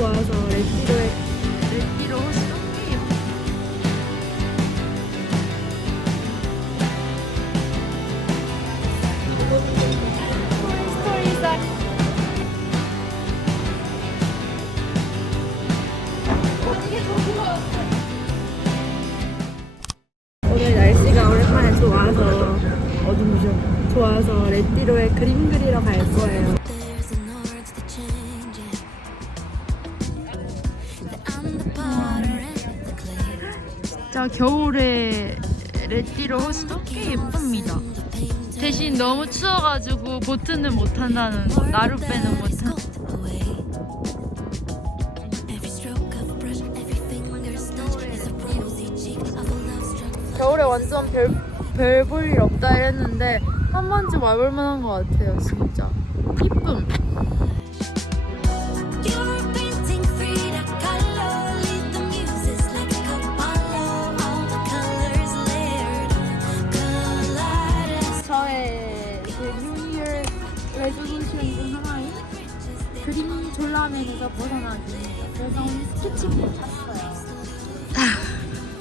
좋아서 썸게임 스토리사 오늘 날씨가 오랜만에 좋아서 어둠이죠. 좋아서 레티로에 그림 그리러 갈 거예요. 진짜 겨울에 레티로 호스도 꽤 예쁩니다. 대신 너무 추워가지고 보트는 거. cheek of a love struck flower. 겨울에 완전 별 별 볼 일 없다 이랬는데 한 번쯤 와볼 만한 것 같아요, 진짜. 이쁨. 그 뉴이어 레졸루션 중 하나인 그림 졸라맨에서 벗어나기입니다. 그래서 오늘 스케치북을 샀어요.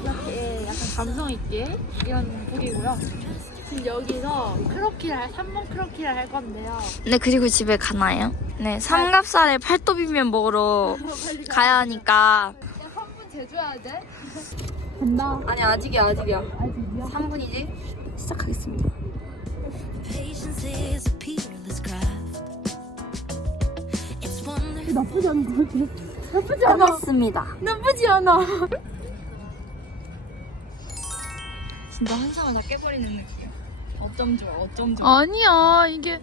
이렇게 약간 감성 있게 이런 북이고요. 지금 여기서 크로키를 할, 3번 크로키를 할 건데요. 네, 그리고 집에 가나요? 네, 삼겹살에 팔도비면 먹으러 가야 하니까. 야, 3분 재줘야 돼? 간다. 아니, 아직이야, 아직이야. 아직이야? 3분이지? 시작하겠습니다. 나쁘지 않은 것 같아. 나쁘지 않아. 끝났습니다. 나쁘지 않아. 진짜 한 상을 다 깨버리는 느낌. 어쩜 좋아, 어쩜 좋아. 아니야, 이게.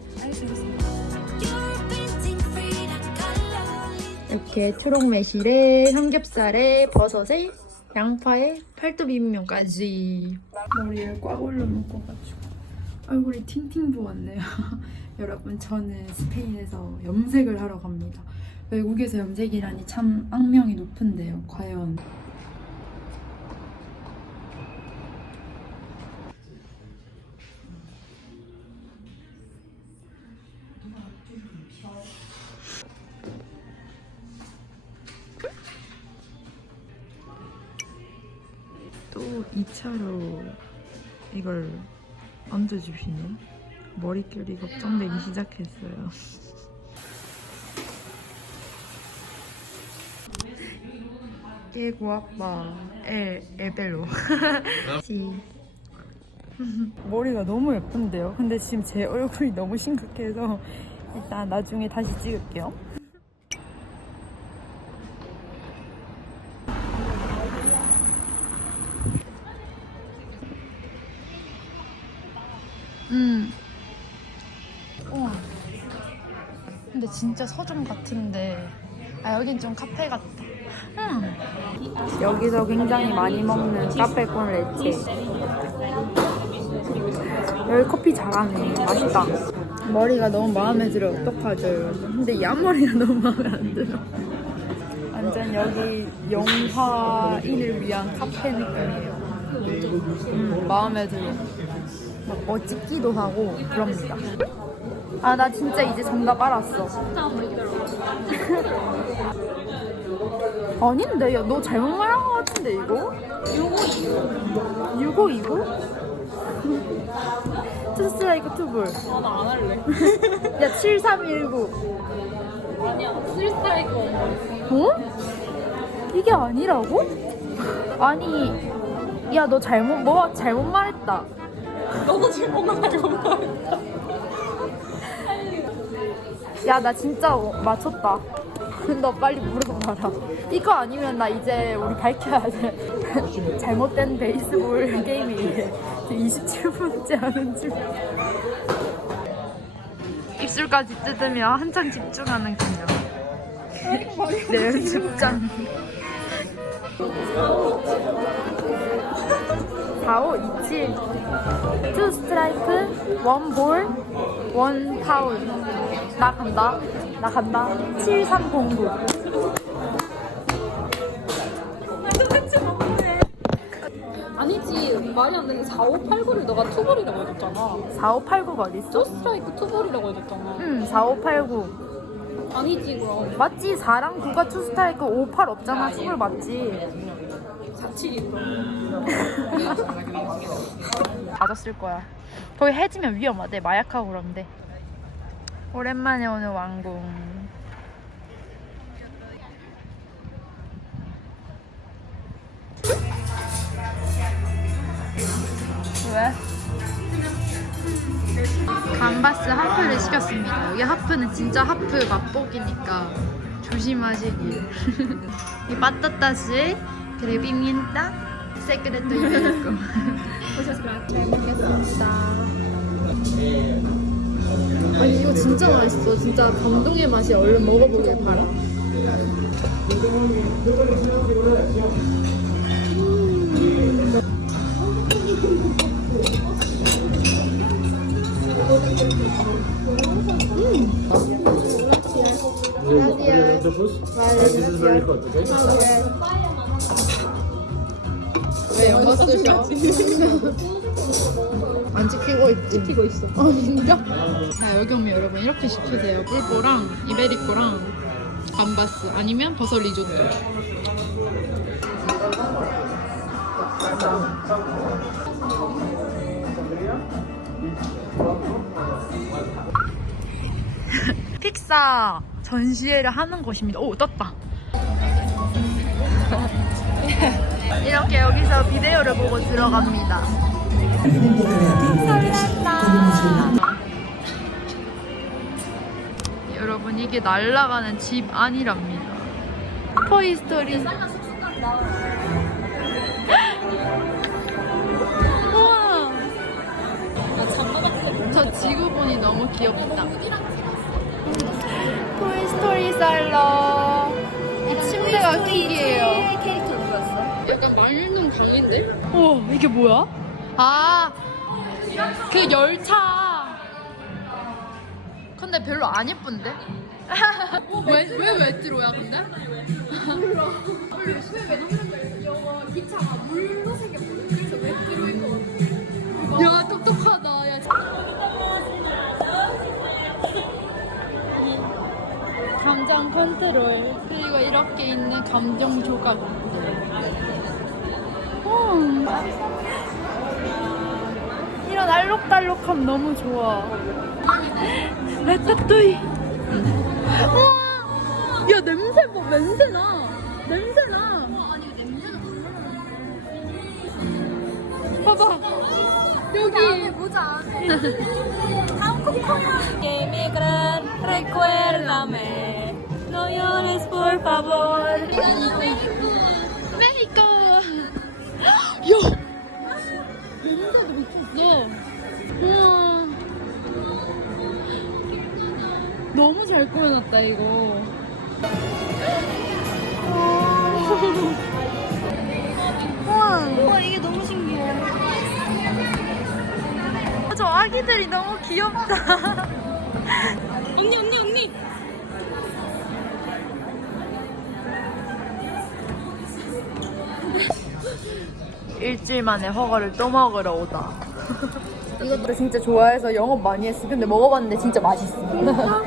이렇게 초록 매실에 삼겹살에 버섯에 양파에 팔도 비빔면까지 머리를 꽉 올려놓고 가지고 얼굴이 팅팅 부었네요. 여러분 저는 스페인에서 염색을 하러 갑니다. 외국에서 염색이라니 참 악명이 높은데요 과연. 또 2차로 이걸 얹어주시네. 머릿결이 걱정되기 시작했어요. 깨고 아빠 에 에벨로. 시. 머리가 너무 예쁜데요. 근데 지금 제 얼굴이 너무 심각해서 일단 나중에 다시 찍을게요. 진짜 서점 같은데. 아, 여긴 좀 카페 같다. 음. 여기서 굉장히 많이 먹는 카페콘 레체. 여기 커피 잘하네. 맛있다. 머리가 너무 마음에 들어. 어떡하죠. 근데 이 앞머리가 너무 마음에 안 들어. 완전 여기 영화인을 위한 카페 느낌이에요. 음, 마음에 들어. 막뭐 찍기도 하고 그럽니다. 아 나 진짜 이제 정답 알았어. 아닌데 야 너 잘못 말한 것 같은데 이거? 6529 6529? 투스트라이크 투불 나안 할래. 야 7319 아니야. 스리스트라이크 어? 이게 아니라고? 아니 야 너 잘못 뭐 잘못 말했다 너도 뭔가 알고 야 나 진짜 어, 맞췄다. 너 빨리 물어봐라. 이거 아니면 나 이제 우리 밝혀야 돼. 잘못된 베이스볼 게임이 이게 27분째 하는 중. 입술까지 뜯으며 한참 집중하는 그녀. 내 연습장 4527투 스트라이크 원 볼, 원 파울 나 간다 나 간다 7309 아니지. 말이 안 되는 4589를 너가 투볼이라고 해줬잖아. 4589가 어딨어? 스트라이크 투볼이라고 해줬잖아. 응 4589 아니지 그럼. 맞지 4랑 9가 투스타이크 5, 8 없잖아 스물 맞지 47이 그럼. 닫았을 거야 거기 해지면 위험하대 마약하고 그런데 오랜만에 오는 왕궁 왜? 감바스 하프를 시켰습니다. 여기 하프는 진짜 하프 맛보기니까 조심하시길. 이 빠따따스 그리고 빙민따 세크레토 이베리코. 잘 먹겠습니다. 아니 이거 진짜 맛있어. 진짜 감동의 맛이 얼른 먹어보길 바라. This is very hot, okay? 안 찍히고 있지? 찍히고 있어. 아 진짜? 자 여기 오면 여러분 이렇게 시키세요. 뿔보랑 이베리코랑 감바스 아니면 버섯 리조또. 픽사 전시회를 하는 곳입니다. 오 떴다. 이렇게 여기서 비데오를 보고 들어갑니다. 여러분 이게 날아가는 집 아니랍니다. 토이스토리. 우와. 저 지구본이 너무 귀엽다. 토이스토리 살러. 이 침대가 킹이에요. 약간 말는 강인데? 오 이게 뭐야? 아, 그 열차. 근데 별로 안 예쁜데? 왜왜 메트로야 근데? 야 똑똑하다. 야. 감정 컨트롤 그리고 이렇게 있는 감정 조각들. 음. 이런 알록달록함 너무 좋아. 라따뚜이. 우와. 야 냄새 뭐 냄새 나. 냄새 나. 봐봐. 여기 보자. Emigran, recuérdame. No llores, por favor. 잘 꾸며놨다 이거. 우와. 우와 이게 너무 신기해. 저 아기들이 너무 귀엽다. 언니, 언니, 언니. 일주일 만에 허거를 또 먹으러 오다. 이것도 진짜 좋아해서 영업 많이 했어. 근데 먹어봤는데 진짜 맛있어.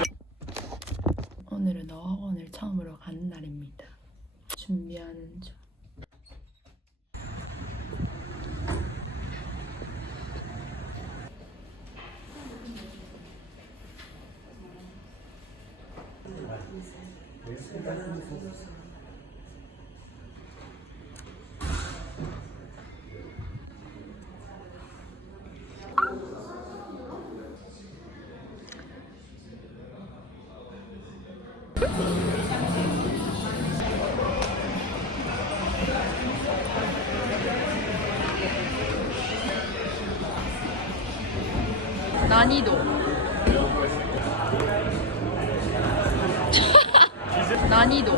오늘은 어학원을 처음으로 가는 날입니다. 준비하는 중. 난이도. 난이도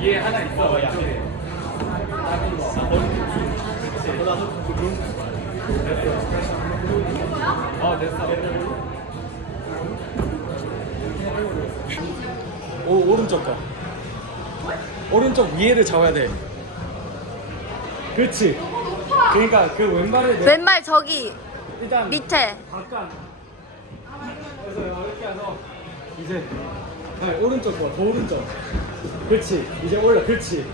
얘 하나 있어. 아, 어, 오, 오른쪽 거. 오른쪽 위에를 잡아야 돼. 그렇지. 그러니까 그 왼발을 내- 왼발 저기 일단 밑에 바깥 그래서 이렇게 해서 이제 네, 오른쪽 거더 오른쪽. 그렇지. 이제 올려 그렇지.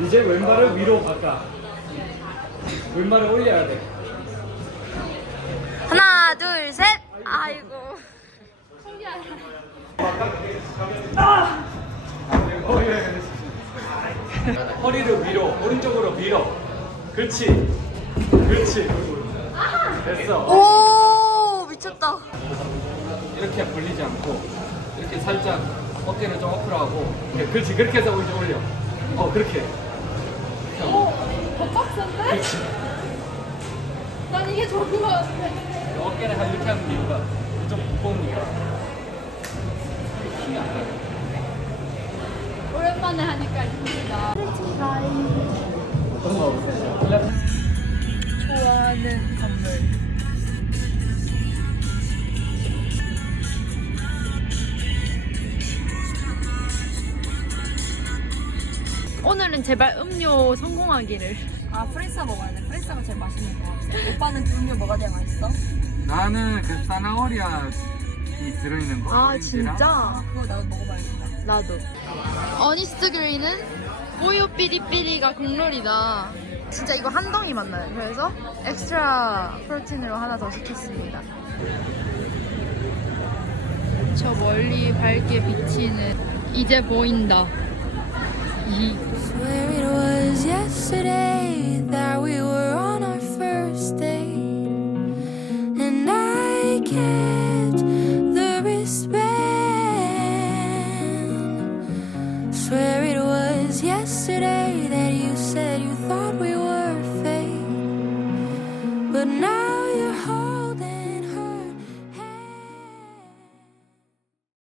이제 왼발을 위로 바꿔. 왼발을 올려야 돼. 하나, 둘, 셋. 아이고. 어, 예. 허리를 위로 오른쪽으로 밀어. 그렇지. 그렇지. 됐어. 오, 미쳤다. 이렇게 벌리지 않고 이렇게 살짝 어깨를 좀 어플하고 이렇게, 그렇지 그렇게 해서 이제 올려 어 그렇게 더 빡센데? 그렇지 난 이게 좋은 거 같아. 어깨를 한 이렇게 하는 이유가 좀 무거우니까 힘이 안 나요 오랜만에 하니까 힘들다. 오늘은 제발 음료 성공하기를. 아 프레사 먹어야 돼. 프레사가 제일 맛있는 거 같아. 오빠는 음료 뭐가 제일 맛있어? 나는 그 사나오리아 이 들어있는 거 아 오렌지랑 진짜? 그거 나도 먹어봐야겠다. 나도. 어니스트 그레이는 우유 삐리삐리가 국룰이다. 진짜 이거 한 덩이 맞나요? 그래서 엑스트라 프로틴으로 하나 더 시켰습니다. 저 멀리 밝게 비치는 이제 보인다. 이 Swear it was yesterday that we